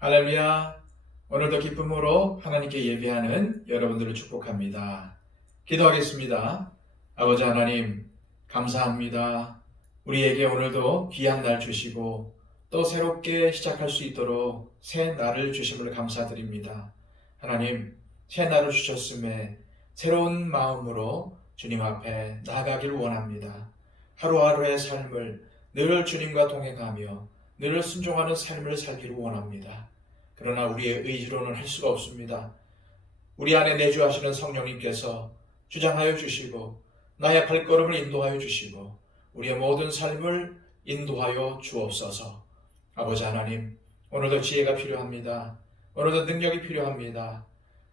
할렐루야. 오늘도 기쁨으로 하나님께 예배하는 여러분들을 축복합니다. 기도하겠습니다. 아버지 하나님, 감사합니다. 우리에게 오늘도 귀한 날 주시고 또 새롭게 시작할 수 있도록 새 날을 주심을 감사드립니다. 하나님, 새 날을 주셨음에 새로운 마음으로 주님 앞에 나아가길 원합니다. 하루하루의 삶을 늘 주님과 동행하며 늘 순종하는 삶을 살기를 원합니다. 그러나 우리의 의지로는 할 수가 없습니다. 우리 안에 내주하시는 성령님께서 주장하여 주시고 나의 발걸음을 인도하여 주시고 우리의 모든 삶을 인도하여 주옵소서. 아버지 하나님, 오늘도 지혜가 필요합니다. 오늘도 능력이 필요합니다.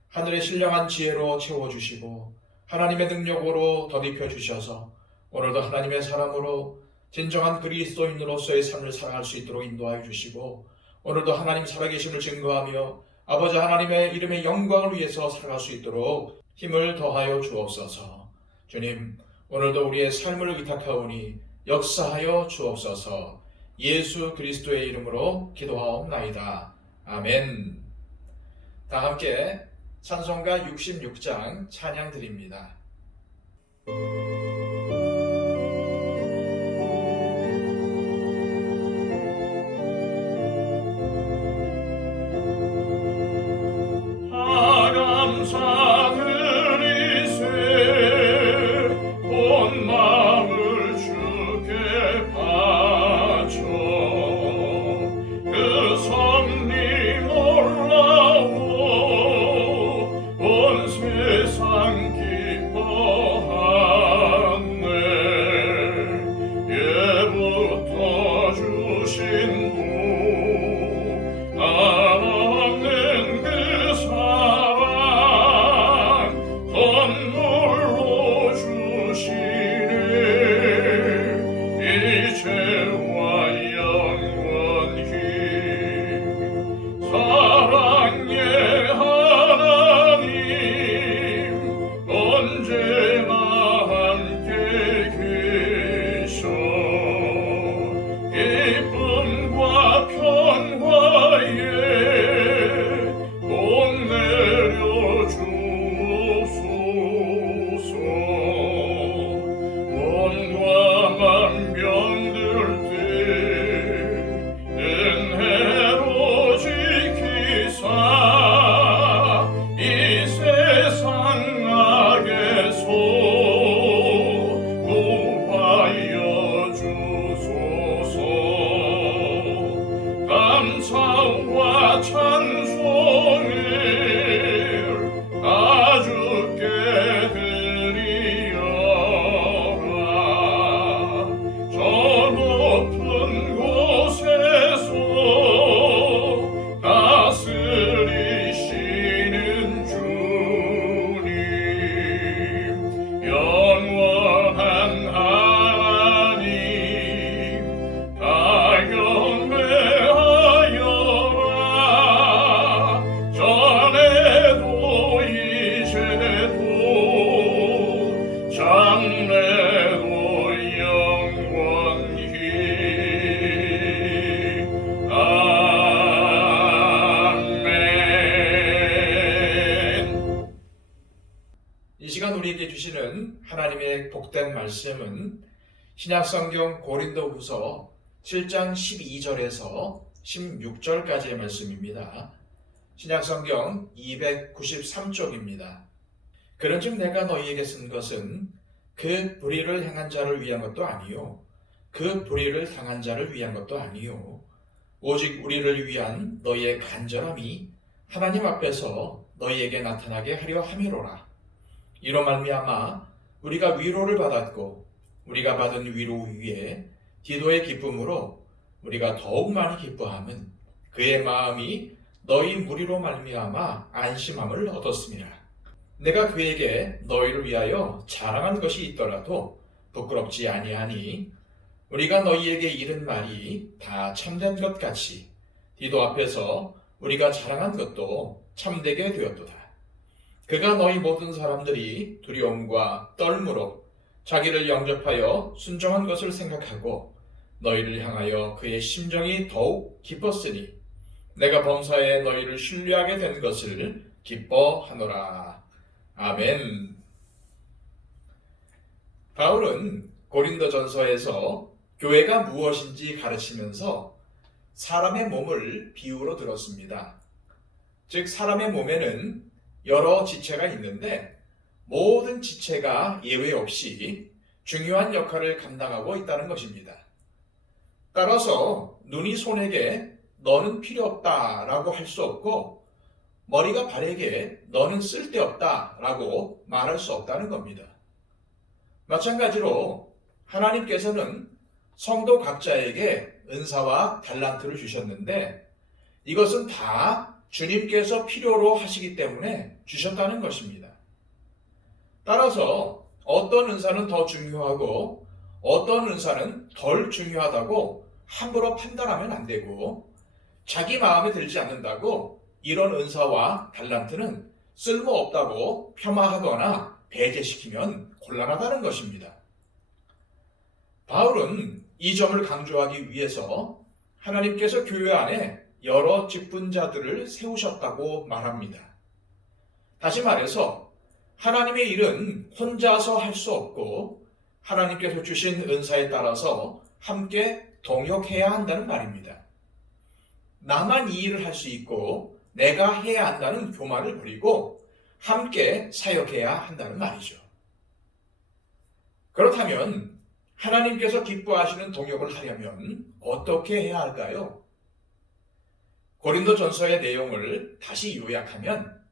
하늘의 신령한 지혜로 채워주시고 하나님의 능력으로 덧입혀 주셔서 오늘도 하나님의 사람으로 진정한 그리스도인으로서의 삶을 살아갈 수 있도록 인도하여 주시고 오늘도 하나님 살아계심을 증거하며 아버지 하나님의 이름의 영광을 위해서 살아갈 수 있도록 힘을 더하여 주옵소서. 주님, 오늘도 우리의 삶을 의탁하오니 역사하여 주옵소서. 예수 그리스도의 이름으로 기도하옵나이다. 아멘. 다 함께 찬송가 66장 찬양 드립니다. 우리에게 주시는 하나님의 복된 말씀은 신약성경 고린도후서 7장 12절에서 16절까지의 말씀입니다. 신약성경 293쪽입니다. 그런즉 내가 너희에게 쓴 것은 그 불의를 행한 자를 위한 것도 아니요 그 불의를 당한 자를 위한 것도 아니요 오직 우리를 위한 너희의 간절함이 하나님 앞에서 너희에게 나타나게 하려 함이로라. 이로 말미암아 우리가 위로를 받았고 우리가 받은 위로 위에 디도의 기쁨으로 우리가 더욱 많이 기뻐함은 그의 마음이 너희 무리로 말미암아 안심함을 얻었음이라. 내가 그에게 너희를 위하여 자랑한 것이 있더라도 부끄럽지 아니하니 우리가 너희에게 이른 말이 다 참된 것 같이 디도 앞에서 우리가 자랑한 것도 참되게 되었도다. 그가 너희 모든 사람들이 두려움과 떨므로 자기를 영접하여 순종한 것을 생각하고 너희를 향하여 그의 심정이 더욱 깊었으니 내가 범사에 너희를 신뢰하게 된 것을 기뻐하노라. 아멘. 바울은 고린도전서에서 교회가 무엇인지 가르치면서 사람의 몸을 비유로 들었습니다. 즉 사람의 몸에는 여러 지체가 있는데 모든 지체가 예외 없이 중요한 역할을 감당하고 있다는 것입니다. 따라서 눈이 손에게 너는 필요 없다라고 할 수 없고 머리가 발에게 너는 쓸데없다라고 말할 수 없다는 겁니다. 마찬가지로 하나님께서는 성도 각자에게 은사와 달란트를 주셨는데 이것은 다 주님께서 필요로 하시기 때문에 주셨다는 것입니다. 따라서 어떤 은사는 더 중요하고 어떤 은사는 덜 중요하다고 함부로 판단하면 안 되고 자기 마음에 들지 않는다고 이런 은사와 달란트는 쓸모없다고 폄하하거나 배제시키면 곤란하다는 것입니다. 바울은 이 점을 강조하기 위해서 하나님께서 교회 안에 여러 직분자들을 세우셨다고 말합니다. 다시 말해서 하나님의 일은 혼자서 할 수 없고 하나님께서 주신 은사에 따라서 함께 동역해야 한다는 말입니다. 나만 이 일을 할 수 있고 내가 해야 한다는 교만을 버리고 함께 사역해야 한다는 말이죠. 그렇다면 하나님께서 기뻐하시는 동역을 하려면 어떻게 해야 할까요? 고린도전서의 내용을 다시 요약하면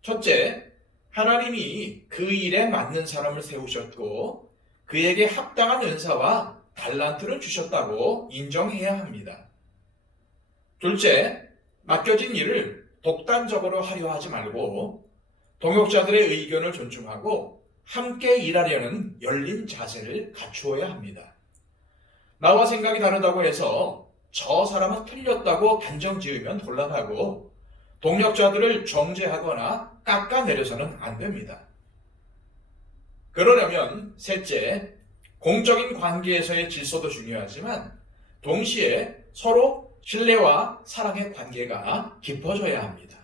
첫째, 하나님이 그 일에 맞는 사람을 세우셨고 그에게 합당한 은사와 달란트를 주셨다고 인정해야 합니다. 둘째, 맡겨진 일을 독단적으로 하려 하지 말고 동역자들의 의견을 존중하고 함께 일하려는 열린 자세를 갖추어야 합니다. 나와 생각이 다르다고 해서 저 사람은 틀렸다고 단정 지으면 곤란하고 동역자들을 정죄하거나 깎아내려서는 안 됩니다. 그러려면 셋째, 공적인 관계에서의 질서도 중요하지만 동시에 서로 신뢰와 사랑의 관계가 깊어져야 합니다.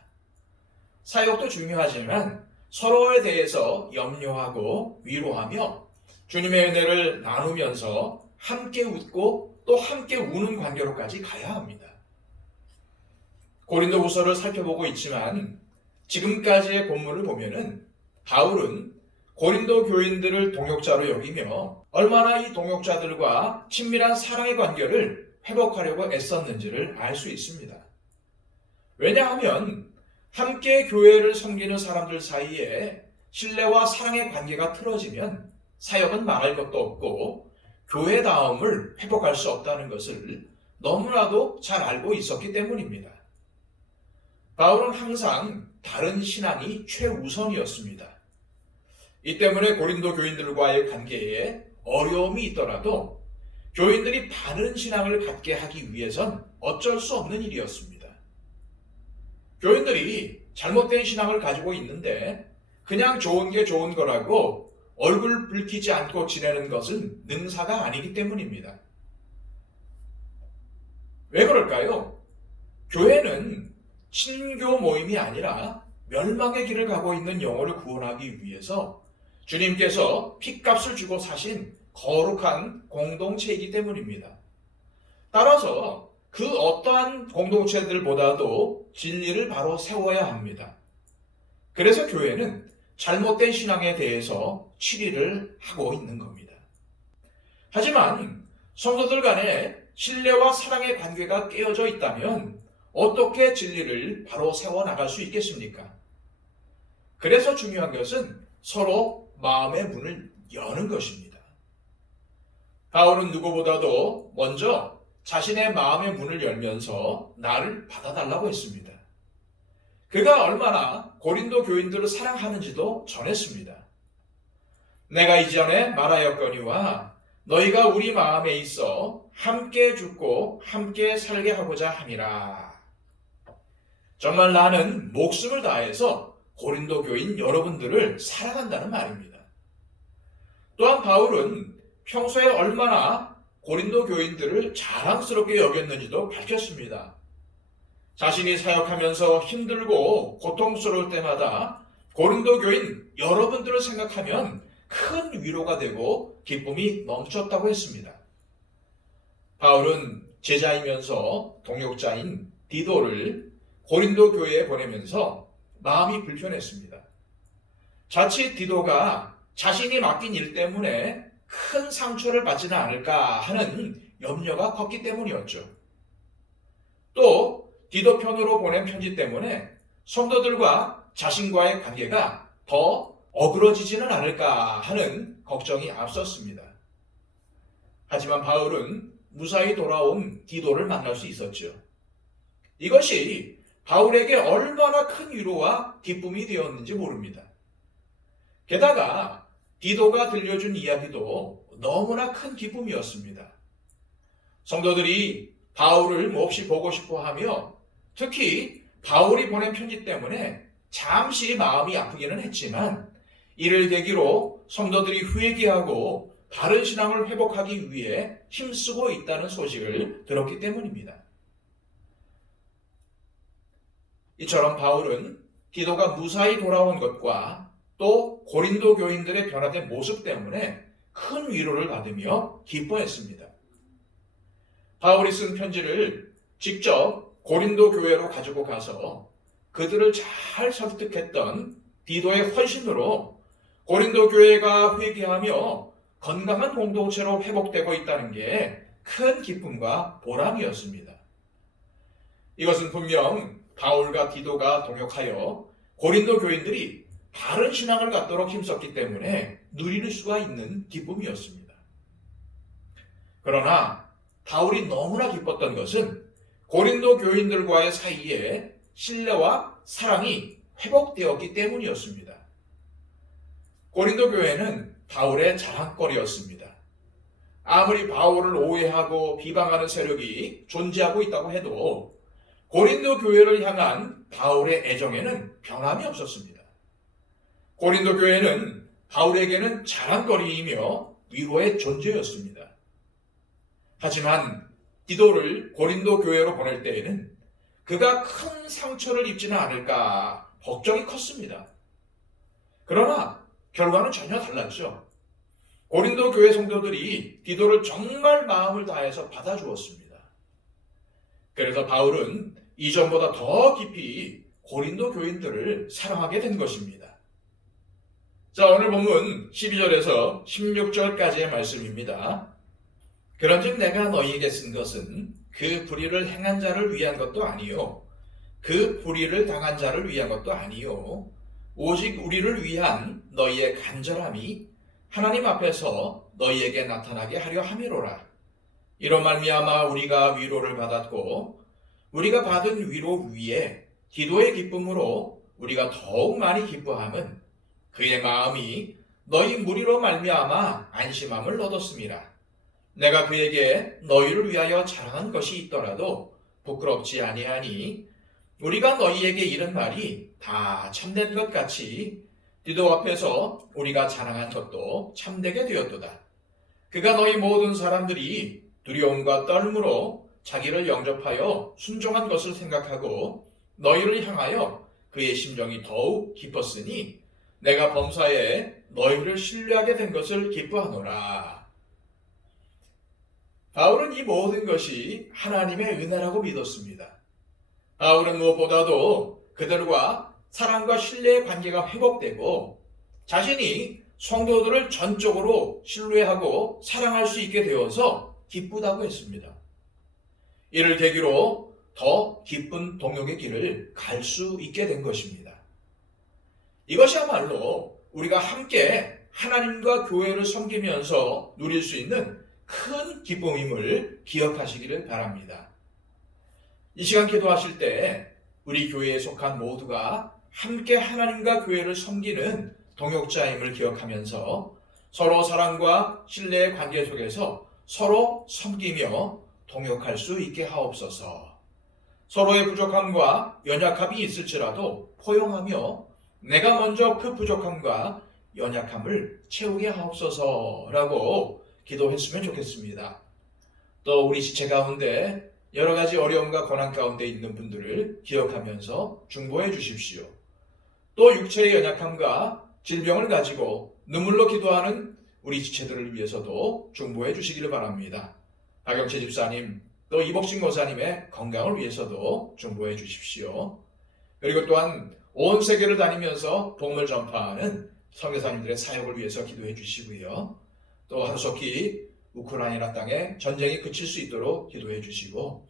사역도 중요하지만 서로에 대해서 염려하고 위로하며 주님의 은혜를 나누면서 함께 웃고 또 함께 우는 관계로까지 가야 합니다. 고린도후서를 살펴보고 있지만 지금까지의 본문을 보면은 바울은 고린도 교인들을 동역자로 여기며 얼마나 이 동역자들과 친밀한 사랑의 관계를 회복하려고 애썼는지를 알 수 있습니다. 왜냐하면 함께 교회를 섬기는 사람들 사이에 신뢰와 사랑의 관계가 틀어지면 사역은 말할 것도 없고 교회다움을 회복할 수 없다는 것을 너무나도 잘 알고 있었기 때문입니다. 바울은 항상 다른 신앙이 최우선이었습니다. 이 때문에 고린도 교인들과의 관계에 어려움이 있더라도 교인들이 바른 신앙을 갖게 하기 위해선 어쩔 수 없는 일이었습니다. 교인들이 잘못된 신앙을 가지고 있는데 그냥 좋은 게 좋은 거라고 얼굴 붉히지 않고 지내는 것은 능사가 아니기 때문입니다. 왜 그럴까요? 교회는 신교 모임이 아니라 멸망의 길을 가고 있는 영혼을 구원하기 위해서 주님께서 핏값을 주고 사신 거룩한 공동체이기 때문입니다. 따라서 그 어떠한 공동체들보다도 진리를 바로 세워야 합니다. 그래서 교회는 잘못된 신앙에 대해서 치리를 하고 있는 겁니다. 하지만 성도들 간에 신뢰와 사랑의 관계가 깨어져 있다면 어떻게 진리를 바로 세워나갈 수 있겠습니까? 그래서 중요한 것은 서로 마음의 문을 여는 것입니다. 바울은 누구보다도 먼저 자신의 마음의 문을 열면서 나를 받아달라고 했습니다. 그가 얼마나 고린도 교인들을 사랑하는지도 전했습니다. 내가 이전에 말하였거니와 너희가 우리 마음에 있어 함께 죽고 함께 살게 하고자 함이라. 정말 나는 목숨을 다해서 고린도 교인 여러분들을 사랑한다는 말입니다. 또한 바울은 평소에 얼마나 고린도 교인들을 자랑스럽게 여겼는지도 밝혔습니다. 자신이 사역하면서 힘들고 고통스러울 때마다 고린도 교인 여러분들을 생각하면 큰 위로가 되고 기쁨이 넘쳤다고 했습니다. 바울은 제자이면서 동역자인 디도를 고린도 교회에 보내면서 마음이 불편했습니다. 자칫 디도가 자신이 맡긴 일 때문에 큰 상처를 받지는 않을까 하는 염려가 컸기 때문이었죠. 또 디도 편으로 보낸 편지 때문에 성도들과 자신과의 관계가 더 어그러지지는 않을까 하는 걱정이 앞섰습니다. 하지만 바울은 무사히 돌아온 디도를 만날 수 있었죠. 이것이 바울에게 얼마나 큰 위로와 기쁨이 되었는지 모릅니다. 게다가 디도가 들려준 이야기도 너무나 큰 기쁨이었습니다. 성도들이 바울을 몹시 보고 싶어 하며 특히 바울이 보낸 편지 때문에 잠시 마음이 아프기는 했지만 이를 계기로 성도들이 회개하고 바른 신앙을 회복하기 위해 힘쓰고 있다는 소식을 들었기 때문입니다. 이처럼 바울은 디도가 무사히 돌아온 것과 또 고린도 교인들의 변화된 모습 때문에 큰 위로를 받으며 기뻐했습니다. 바울이 쓴 편지를 직접 고린도 교회로 가지고 가서 그들을 잘 설득했던 디도의 헌신으로 고린도 교회가 회개하며 건강한 공동체로 회복되고 있다는 게 큰 기쁨과 보람이었습니다. 이것은 분명 바울과 디도가 동역하여 고린도 교인들이 바른 신앙을 갖도록 힘썼기 때문에 누릴 수가 있는 기쁨이었습니다. 그러나 바울이 너무나 기뻤던 것은 고린도 교인들과의 사이에 신뢰와 사랑이 회복되었기 때문이었습니다. 고린도 교회는 바울의 자랑거리였습니다. 아무리 바울을 오해하고 비방하는 세력이 존재하고 있다고 해도 고린도 교회를 향한 바울의 애정에는 변함이 없었습니다. 고린도 교회는 바울에게는 자랑거리이며 위로의 존재였습니다. 하지만 디도를 고린도 교회로 보낼 때에는 그가 큰 상처를 입지는 않을까 걱정이 컸습니다. 그러나 결과는 전혀 달랐죠. 고린도 교회 성도들이 디도를 정말 마음을 다해서 받아주었습니다. 그래서 바울은 이전보다 더 깊이 고린도 교인들을 사랑하게 된 것입니다. 자, 오늘 본문 12절에서 16절까지의 말씀입니다. 그런즉 내가 너희에게 쓴 것은 그 불의를 행한 자를 위한 것도 아니요 그 불의를 당한 자를 위한 것도 아니요 오직 우리를 위한 너희의 간절함이 하나님 앞에서 너희에게 나타나게 하려 함이로라. 이로 말미암아 우리가 위로를 받았고 우리가 받은 위로 위에 기도의 기쁨으로 우리가 더욱 많이 기뻐함은 그의 마음이 너희 무리로 말미암아 안심함을 얻었음이라. 내가 그에게 너희를 위하여 자랑한 것이 있더라도 부끄럽지 아니하니 우리가 너희에게 이른 말이 다 참된 것 같이 디도 앞에서 우리가 자랑한 것도 참되게 되었도다. 그가 너희 모든 사람들이 두려움과 떨므로 자기를 영접하여 순종한 것을 생각하고 너희를 향하여 그의 심정이 더욱 깊었으니 내가 범사에 너희를 신뢰하게 된 것을 기뻐하노라. 바울은 이 모든 것이 하나님의 은혜라고 믿었습니다. 바울은 무엇보다도 그들과 사랑과 신뢰의 관계가 회복되고 자신이 성도들을 전적으로 신뢰하고 사랑할 수 있게 되어서 기쁘다고 했습니다. 이를 계기로 더 기쁜 동역의 길을 갈 수 있게 된 것입니다. 이것이야말로 우리가 함께 하나님과 교회를 섬기면서 누릴 수 있는 큰 기쁨임을 기억하시기를 바랍니다. 이 시간 기도하실 때 우리 교회에 속한 모두가 함께 하나님과 교회를 섬기는 동역자임을 기억하면서 서로 사랑과 신뢰의 관계 속에서 서로 섬기며 동역할 수 있게 하옵소서. 서로의 부족함과 연약함이 있을지라도 포용하며 내가 먼저 그 부족함과 연약함을 채우게 하옵소서라고 기도했으면 좋겠습니다. 또 우리 지체 가운데 여러 가지 어려움과 고난 가운데 있는 분들을 기억하면서 중보해 주십시오. 또 육체의 연약함과 질병을 가지고 눈물로 기도하는 우리 지체들을 위해서도 중보해 주시기를 바랍니다. 박영채 집사님, 또 이복진 고사님의 건강을 위해서도 중보해 주십시오. 그리고 또한 온 세계를 다니면서 복음을 전파하는 선교사님들의 사역을 위해서 기도해 주시고요. 또 하루속히 우크라이나 땅에 전쟁이 그칠 수 있도록 기도해 주시고,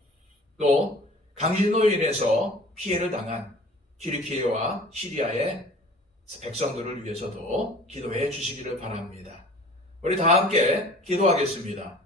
또 강진으로 인해서 피해를 당한 튀르키예와 시리아의 백성들을 위해서도 기도해 주시기를 바랍니다. 우리 다 함께 기도하겠습니다.